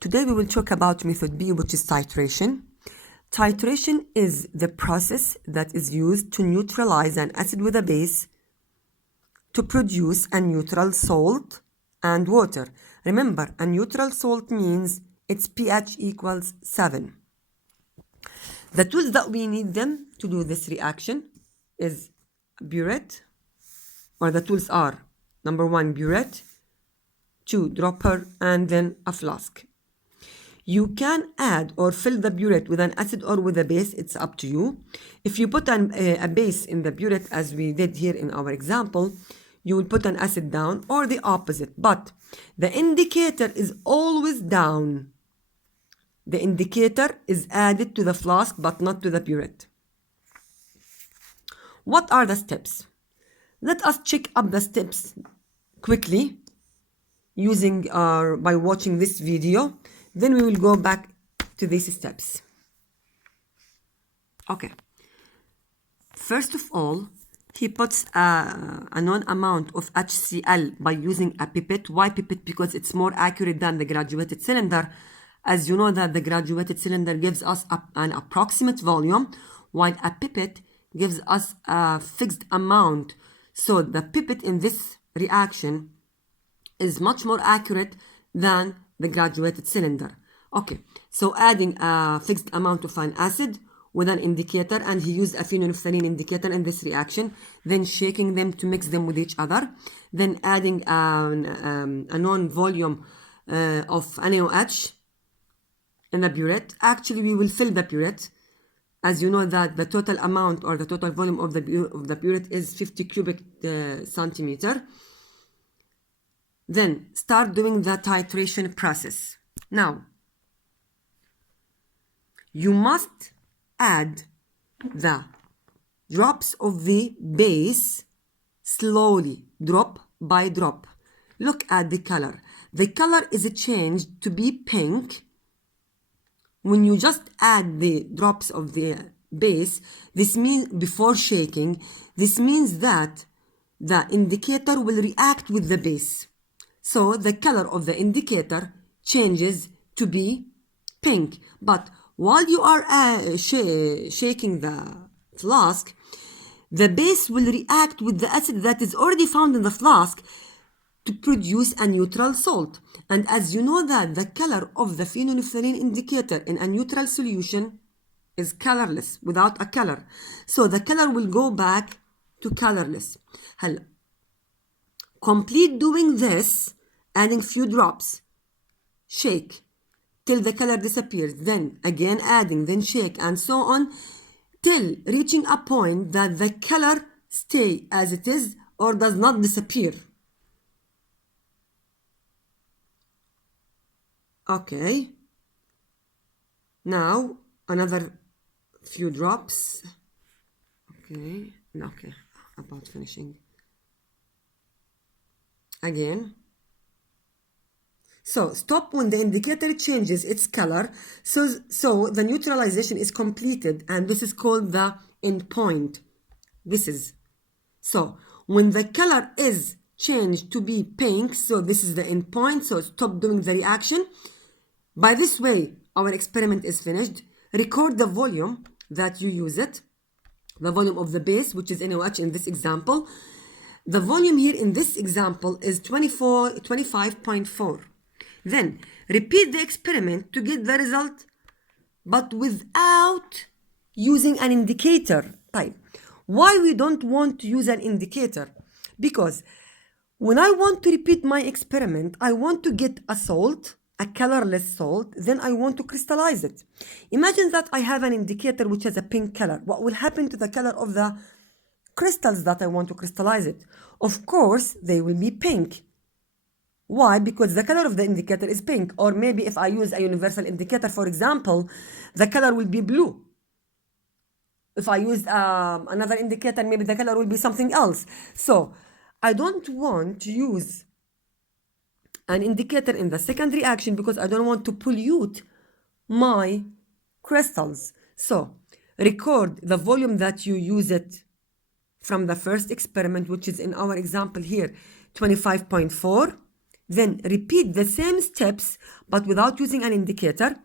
Today we will talk about method B, which is titration. Titration is the process that is used to neutralize an acid with a base to produce a neutral salt and water. Remember, a neutral salt means its pH equals 7. The tools that we need them to do this reaction is burette, or the tools are number 1, burette, 2, dropper, and then a flask. You can add or fill the burette with an acid or with a base, it's up to you. If you put a base in the burette, as we did here in our example, you will put an acid down, or the opposite, but the indicator is always down. The indicator is added to the flask but not to the burette. What are the steps? Let us check up the steps quickly by watching this video. Then we will go back to these steps. Okay. First of all, he puts a known amount of HCl by using a pipette. Why pipette? Because it's more accurate than the graduated cylinder. As you know that the graduated cylinder gives us an approximate volume, while a pipette gives us a fixed amount. So the pipette in this reaction is much more accurate than the graduated cylinder. Okay, so adding a fixed amount of an acid with an indicator, and he used a phenolphthalein indicator in this reaction, then shaking them to mix them with each other, then adding a known volume of NaOH in the burette. Actually, we will fill the burette. As you know that the total amount or the total volume of the burette is 50 cubic centimeter. Then start doing the titration process. Now, you must add the drops of the base slowly, drop by drop. Look at the color. The color is changed to be pink when you just add the drops of the base. This means, before shaking, this means that the indicator will react with the base. So the color of the indicator changes to be pink. But while you are shaking the flask, the base will react with the acid that is already found in the flask to produce a neutral salt. And as you know that the color of the phenolphthalein indicator in a neutral solution is colorless, without a color. So the color will go back to colorless. Complete doing this, adding few drops, shake till the color disappears, then again adding, then shake, and so on, till reaching a point that the color stay as it is or does not disappear. Okay, now another few drops. Okay, about finishing. Again. So stop when the indicator changes its color. So the neutralization is completed, and this is called the end point. So when the color is changed to be pink, so this is the end point. So stop doing the reaction. By this way, our experiment is finished. Record the volume that you use it, the volume of the base, which is NaOH in this example. The volume here in this example is 25.4. Then repeat the experiment to get the result, but without using an indicator. Why we don't want to use an indicator? Because when I want to repeat my experiment, I want to get a salt, a colorless salt, then I want to crystallize it. Imagine that I have an indicator which has a pink color. What will happen to the color of the crystals that I want to crystallize it? Of course, they will be pink. Why? Because the color of the indicator is pink. Or maybe if I use a universal indicator, for example, the color will be blue. If I use another indicator, maybe the color will be something else. So I don't want to use an indicator in the second reaction because I don't want to pollute my crystals. So record the volume that you use it from the first experiment, which is in our example here, 25.4. Then repeat the same steps but without using an indicator.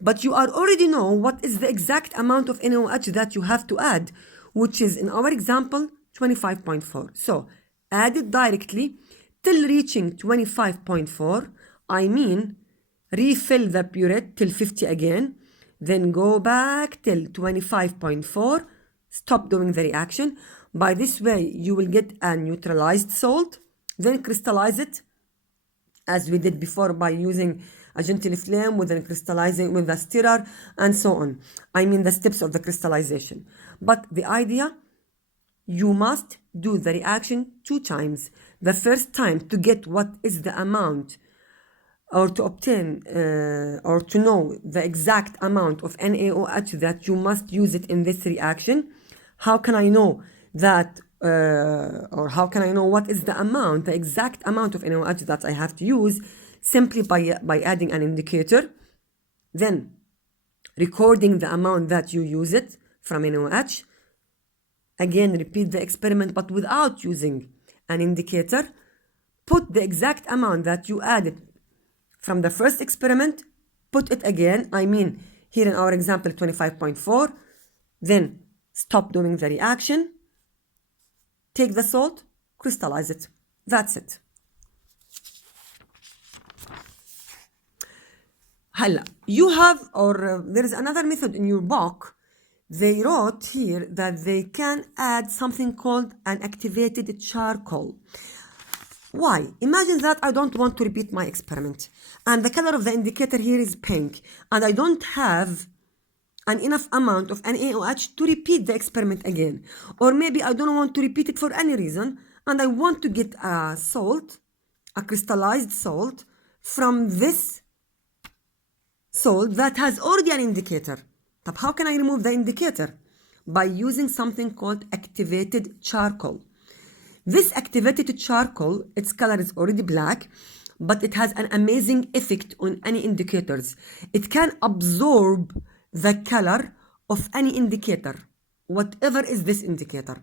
But you already know what is the exact amount of NaOH that you have to add, which is in our example 25.4. So add it directly till reaching 25.4. I mean refill the burette till 50 again, then go back till 25.4, stop doing the reaction. By this way you will get a neutralized salt, then crystallize it as we did before by using a gentle flame with then crystallizing with a stirrer and so on. I mean the steps of the crystallization. But the idea, you must do the reaction 2 times. The first time to get what is the amount, or to obtain or to know the exact amount of NaOH that you must use it in this reaction. How can I know that or how can I know what is the amount, the exact amount of NaOH that I have to use? Simply by adding an indicator, then recording the amount that you use it from NaOH. Again, repeat the experiment but without using an indicator. Put the exact amount that you added from the first experiment, put it again, I mean here in our example 25.4, then stop doing the reaction, take the salt, crystallize it. That's it. هلا you have, or there is another method in your book. They wrote here that they can add something called an activated charcoal. Why? Imagine that I don't want to repeat my experiment and the color of the indicator here is pink and I don't have an enough amount of NaOH to repeat the experiment again, or maybe I don't want to repeat it for any reason and I want to get a salt, a crystallized salt from this salt that has already an indicator. But how can I remove the indicator? By using something called activated charcoal. This activated charcoal, its color is already black, but it has an amazing effect on any indicators. It can absorb the color of any indicator, whatever is this indicator.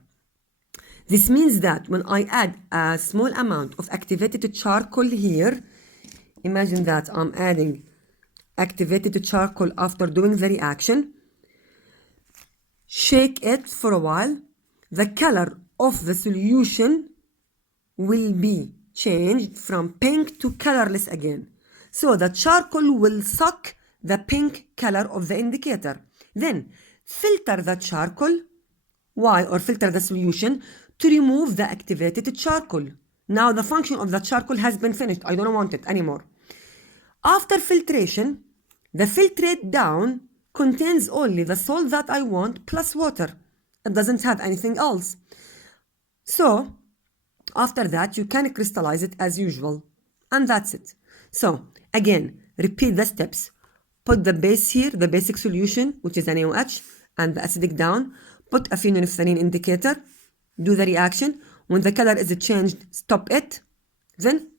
This means that when I add a small amount of activated charcoal here, imagine that I'm adding activated charcoal after doing the reaction, shake it for a while, the color of the solution will be changed from pink to colorless again. So the charcoal will suck the pink color of the indicator. Then filter the charcoal. Why? Or filter the solution to remove the activated charcoal. Now the function of the charcoal has been finished. I don't want it anymore. After filtration, the filtrate down contains only the salt that I want plus water. It doesn't have anything else. So after that you can crystallize it as usual, and that's it. So again, repeat the steps. Put the base here, the basic solution, which is NaOH, and the acidic down. Put a phenolphthalein indicator. Do the reaction. When the color is changed, stop it. Then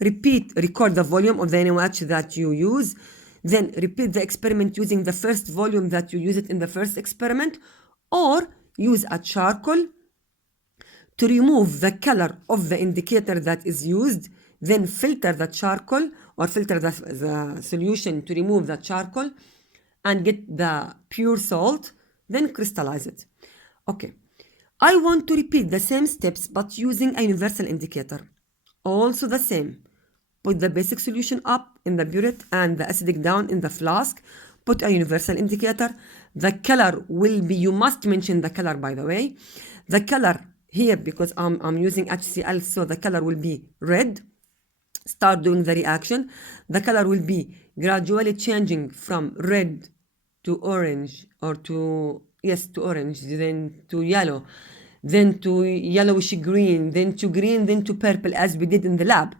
record the volume of the NaOH that you use. Then repeat the experiment using the first volume that you use it in the first experiment, or use a charcoal to remove the color of the indicator that is used. Then filter the charcoal or filter the solution to remove the charcoal and get the pure salt, then crystallize it. Okay, I want to repeat the same steps but using a universal indicator. Also the same. Put the basic solution up in the burette and the acidic down in the flask. Put a universal indicator. The color will be, you must mention the color by the way. The color here, because I'm using HCl, so the color will be red. Start doing the reaction. The color will be gradually changing from red to orange, or to orange, then to yellow, then to yellowish green, then to purple, as we did in the lab.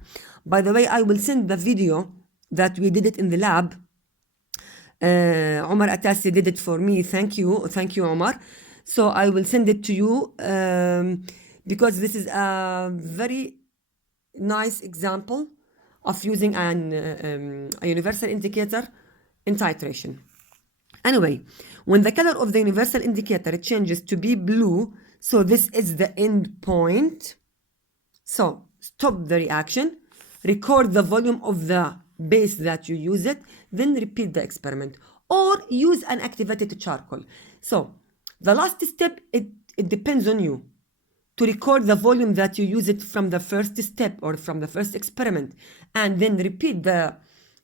By the way, I will send the video that we did it in the lab. Omar Atasi did it for me. Thank you, Omar. So I will send it to you because this is a very nice example of using a universal indicator in titration. Anyway, when the color of the universal indicator changes to be blue, so this is the end point. So stop the reaction, record the volume of the base that you use it, then repeat the experiment. Or use an activated charcoal. So the last step, it depends on you to record the volume that you use it from the first step or from the first experiment, and then repeat the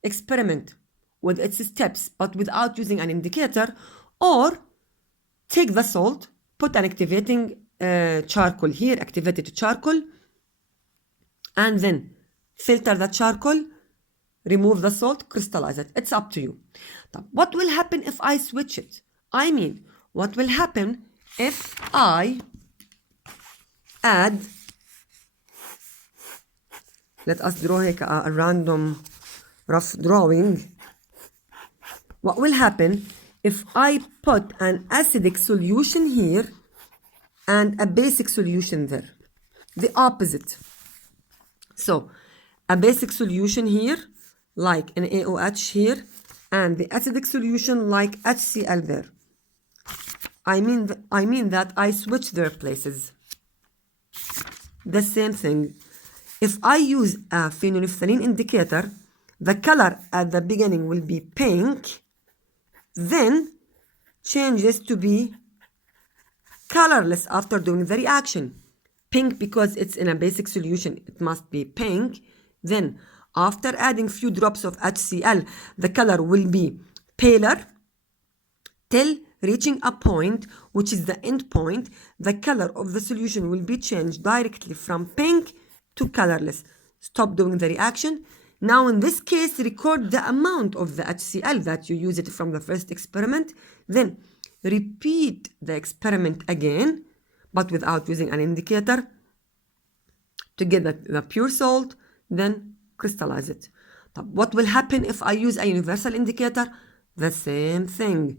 experiment with its steps but without using an indicator, or take the salt, put an activating charcoal here, activated charcoal, and then filter the charcoal, remove the salt, crystallize it. It's up to you. What will happen if I switch it? I mean, what will happen if I add, let us draw a random rough drawing. What will happen if I put an acidic solution here and a basic solution there? The opposite. So a basic solution here, like an AOH here, and the acidic solution like HCl there. I mean that I switch their places. The same thing. If I use a phenolphthalein indicator, the color at the beginning will be pink, then changes to be colorless after doing the reaction. Pink because it's in a basic solution, it must be pink. Then after adding few drops of HCl, the color will be paler till reaching a point, which is the end point. The color of the solution will be changed directly from pink to colorless. Stop doing the reaction. Now in this case, record the amount of the HCl that you use it from the first experiment. Then repeat the experiment again, but without using an indicator, to get the pure salt, then crystallize it. What will happen if I use a universal indicator? The same thing.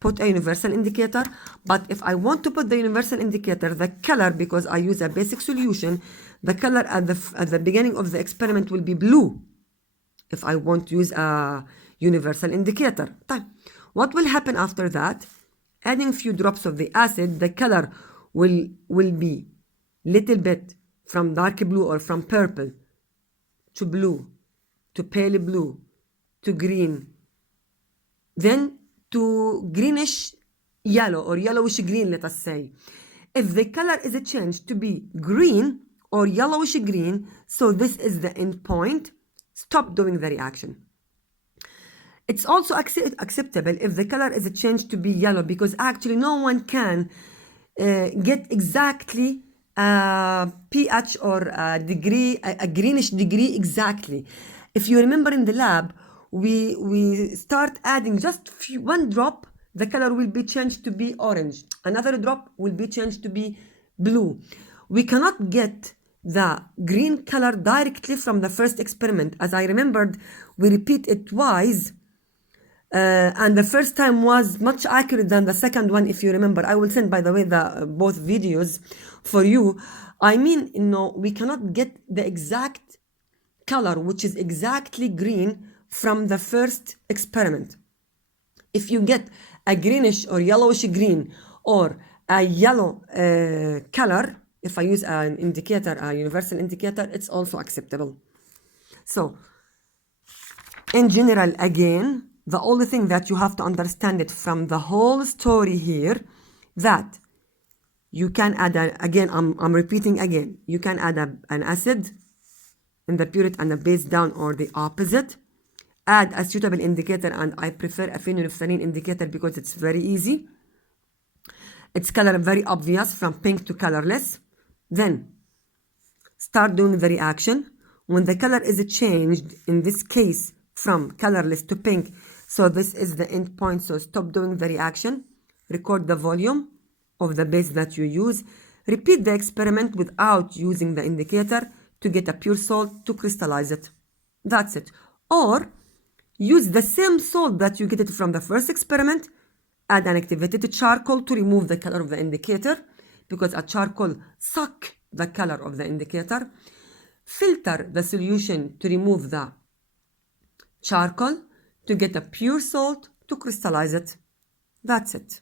Put a universal indicator, but if I want to put the universal indicator, the color, because I use a basic solution, the color at the beginning of the experiment will be blue if I want to use a universal indicator. What will happen after that? Adding a few drops of the acid, the color will be little bit from dark blue or from purple to blue, to pale blue, to green, then to greenish yellow or yellowish green, let us say. If the color is changed to be green or yellowish green, so this is the end point, stop doing the reaction. It's also acceptable if the color is changed to be yellow, because actually no one can get exactly pH or a degree, a greenish degree exactly. If you remember in the lab, we start adding just one drop, the color will be changed to be orange. Another drop will be changed to be blue. We cannot get the green color directly from the first experiment. As I remembered, we repeat it twice, and the first time was much accurate than the second one, if you remember. I will send, by the way, the both videos for you. I mean, we cannot get the exact color, which is exactly green, from the first experiment. If you get a greenish or yellowish green or a yellow color, if I use an indicator, a universal indicator, it's also acceptable. So in general, again, the only thing that you have to understand it from the whole story here, that you can add, again, I'm repeating again, you can add an acid in the purity and the base down, or the opposite. Add a suitable indicator, and I prefer a phenolphthalein indicator because it's very easy. Its color very obvious, from pink to colorless. Then start doing the reaction. When the color is changed, in this case from colorless to pink, so this is the end point, so stop doing the reaction. Record the volume of the base that you use. Repeat the experiment without using the indicator to get a pure salt, to crystallize it. That's it. Or use the same salt that you get it from the first experiment, add an activated charcoal to remove the color of the indicator, because a charcoal sucks the color of the indicator. Filter the solution to remove the charcoal to get a pure salt, to crystallize it. That's it.